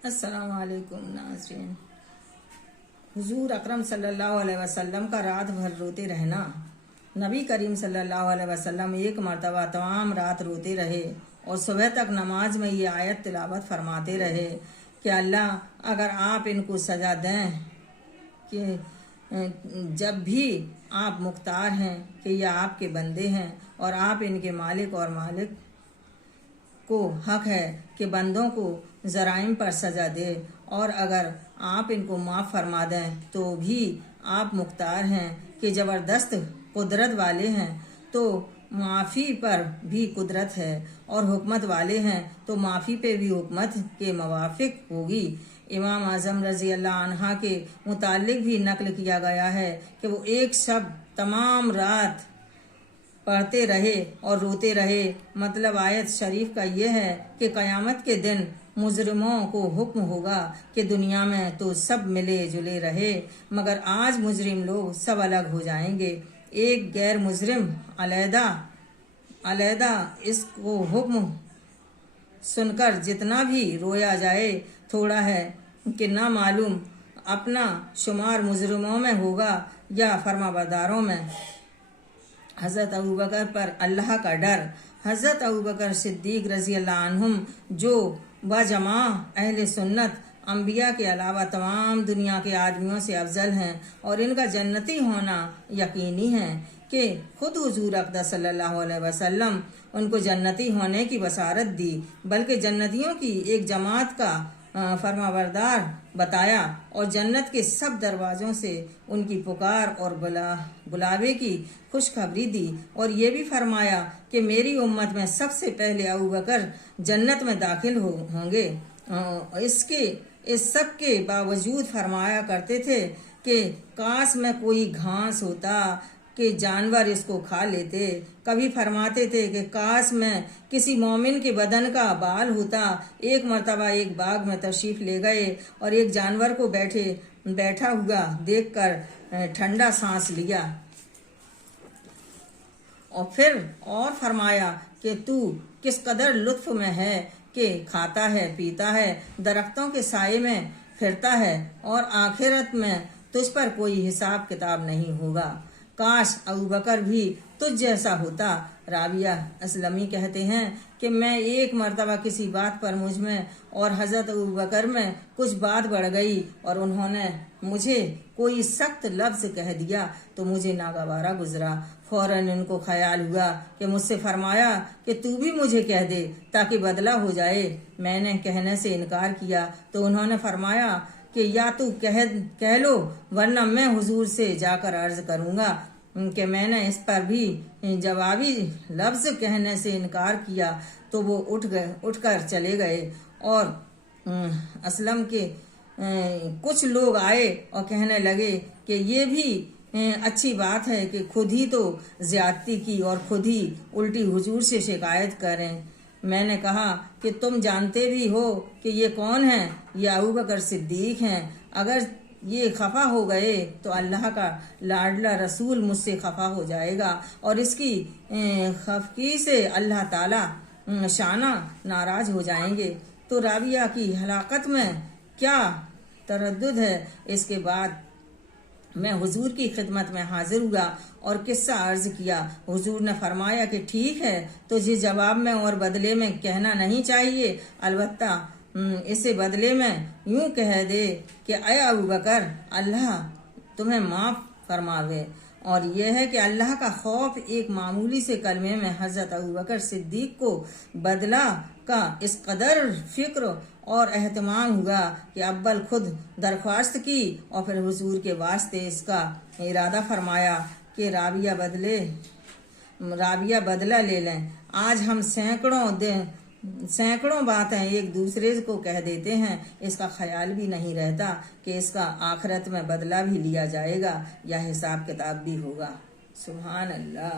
अस्सलाम वालेकुम नाज़रीन। हुजूर अकरम सल्लल्लाहु अलैहि वसल्लम का रात भर रोते रहना। नबी करीम सल्लल्लाहु अलैहि वसल्लम एक मर्तबा तमाम रात रोते रहे और सुबह तक नमाज में ये आयत तिलावत फरमाते रहे कि अल्लाह अगर आप इनको सज़ा दें कि जब भी आप मुख्तार हैं कि ये आपके बंदे हैं और आप इनके मालिक और मालिक को हक है कि बंदों को ज़राइम पर सज़ा दे, और अगर आप इनको माफ़ फरमा दें तो भी आप मुख्तार हैं कि ज़बरदस्त कुदरत वाले हैं, तो माफ़ी पर भी कुदरत है, और हुकमत वाले हैं तो माफ़ी पे भी हुकमत के मुवाफिक होगी। इमाम आज़म रज़ी अल्लाह अन्हा के मुतालिक भी नकल किया गया है कि वो एक शब तमाम रात पढ़ते रहे और रोते रहे। मतलब आयत शरीफ का ये है कि क़यामत के दिन मुजरिमों को हुक्म होगा कि दुनिया में तो सब मिले जुले रहे, मगर आज मुजरिम लोग सब अलग हो जाएंगे। एक गैर मुजरिम अलहदा इसको हुक्म सुनकर जितना भी रोया जाए थोड़ा है कि ना मालूम अपना शुमार मुजरिमों में होगा या फरमाबरदारों में। हज़रत अबू बकर पर अल्लाह का डर। हज़रत अबू बकर सिद्दीक रज़ी अल्लाह अन्हुम जो बजमा अहले सुन्नत अंबिया के अलावा तमाम दुनिया के आदमियों से अफजल हैं, और इनका जन्नती होना यकीनी है कि खुद हुजूर अक़दस सल्लल्लाहु अलैहि वसल्लम उनको जन्नती होने की बसारत दी, बल्कि जन्नतियों की एक जमात का फरमाबरदार बताया और जन्नत के सब दरवाज़ों से उनकी पुकार और बुलावे की खुशखबरी दी, और ये भी फरमाया कि मेरी उम्मत में सबसे पहले अबू बकर जन्नत में दाखिल होंगे। इस सब के बावजूद फरमाया करते थे कि काश में कोई घास होता कि जानवर इसको खा लेते। कभी फरमाते थे कि काश में किसी मोमिन के बदन का बाल होता। एक मर्तबा एक बाग में तशरीफ़ ले गए और एक जानवर को बैठा हुआ देखकर ठंडा सांस लिया, और फिर और फरमाया कि तू किस कदर लुत्फ में है कि खाता है, पीता है, दरख्तों के साये में फिरता है, और आखिरत में तुझ पर कोई हिसाब किताब नहीं होगा। काश अबू बकर भी तुझ जैसा होता। राबिया असलमी कहते हैं कि मैं एक मर्तबा किसी बात पर मुझ में और हज़रत अबू बकर में कुछ बात बढ़ गई और उन्होंने मुझे कोई सख्त लफ्ज़ कह दिया तो मुझे नागवारा गुजरा। फ़ौरन इनको ख्याल हुआ कि मुझसे फरमाया कि तू भी मुझे कह दे ताकि बदला हो जाए। मैंने कहने से इनकार किया तो उन्होंने फरमाया कि या तू कह लो, वरना मैं हुजूर से जाकर अर्ज़ करूँगा कि मैंने इस पर भी जवाबी लफ्ज़ कहने से इनकार किया। तो वो उठकर चले गए, और असलम के कुछ लोग आए और कहने लगे कि ये भी अच्छी बात है कि खुद ही तो ज़्यादती की और खुद ही उल्टी हुजूर से शिकायत करें। मैंने कहा कि तुम जानते भी हो कि ये कौन है? ये अबू बकर सिद्दीक हैं। अगर ये खफा हो गए तो अल्लाह का लाडला रसूल मुझसे खफा हो जाएगा, और इसकी खफकी से अल्लाह ताला शाना नाराज हो जाएंगे। तो राबिया की हलाकत में क्या तरद्दुद है। इसके बाद मैं हुजूर की खिदमत में हाजिर हुआ और किस्सा अर्ज किया। हुजूर ने फरमाया कि ठीक है, तुझे जवाब में और बदले में कहना नहीं चाहिए, अलबत्ता इसे बदले में यूं कह दे कि अय अबू बकर, अल्लाह तुम्हें माफ़ फरमावे। और यह है कि अल्लाह का खौफ एक मामूली से कलमे में हज़रत अबू बकर सिद्दीक को बदला का इस कदर फिक्र और एहतमाम हुआ कि अव्वल खुद दरख्वास्त की और फिर हुजूर के वास्ते इसका इरादा फरमाया कि राबिया बदला ले लें। आज हम सैकड़ों बातें एक दूसरे को कह देते हैं, इसका ख्याल भी नहीं रहता कि इसका आखिरत में बदला भी लिया जाएगा या हिसाब किताब भी होगा। सुभान अल्लाह।